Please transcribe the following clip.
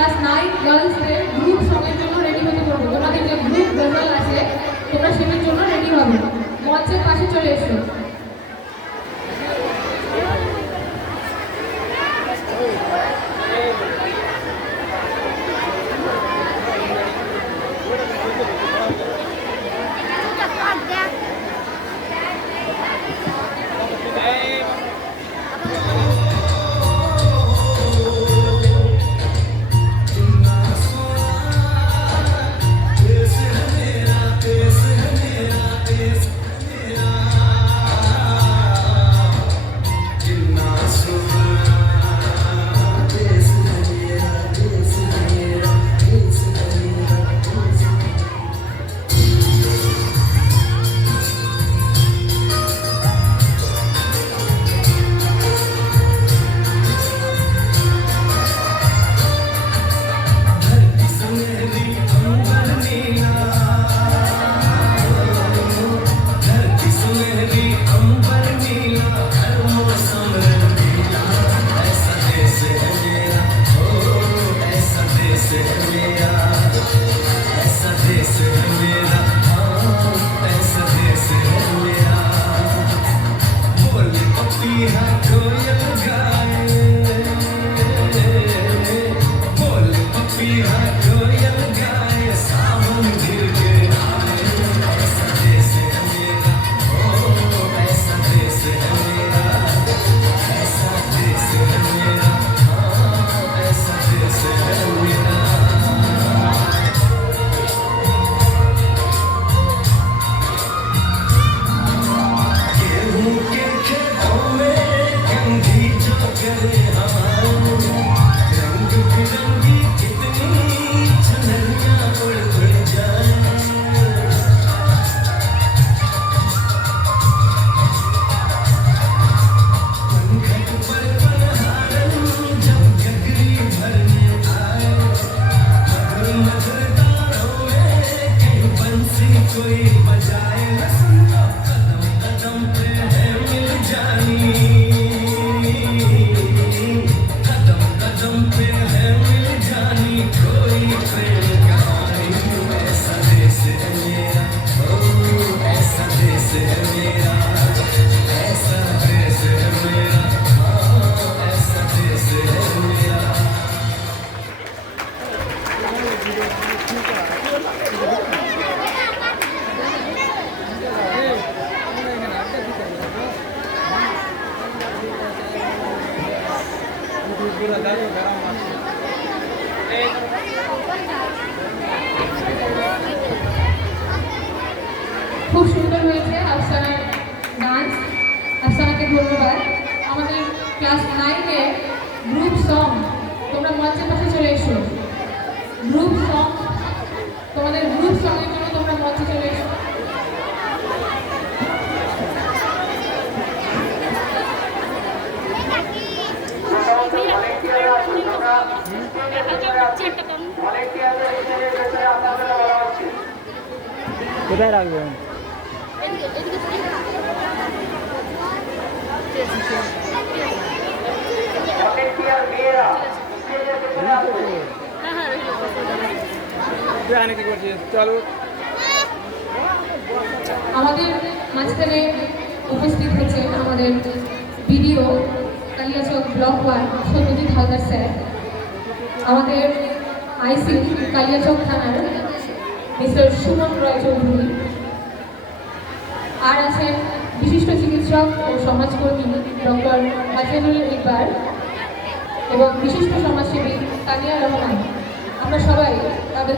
ক্লাস 9 গার্লসদের গ্রুপ সঙ্গের জন্য রেডি হতে বলবো। তোমাদের যে গ্রুপ গজল আছে তোমরা সেটার জন্য রেডি হবে। মঞ্চের পাশে চলে এসো। খুব সুন্দর হয়েছে আফসানার ডান্স। আফসানাকে ধন্যবাদ। আমাদের ক্লাস 9-এ গ্রুপ সং, তোমরা মঞ্চের পাশে চলে এসো। গ্রুপ সং, তোমাদের গ্রুপ সঙ্গের জন্য তোমরা মঞ্চে চলে এসো। কোথায় রাখবেন? চলো আমাদের মাঝখানে উপস্থিত হচ্ছে আমাদের বিডিও কালিয়াচক ব্লক 1 সত্যজিৎ হালদার স্যার, আমাদের আইসি কালিয়াচক থানার মিস্টার সুমন রয় চৌধুরী, আর আছেন বিশিষ্ট চিকিৎসক ও সমাজকর্মী ডক্টর হাজিনুল ইকবাল এবং বিশিষ্ট সমাজসেবী তানিয়া রহমান। আমরা সবাই তাদের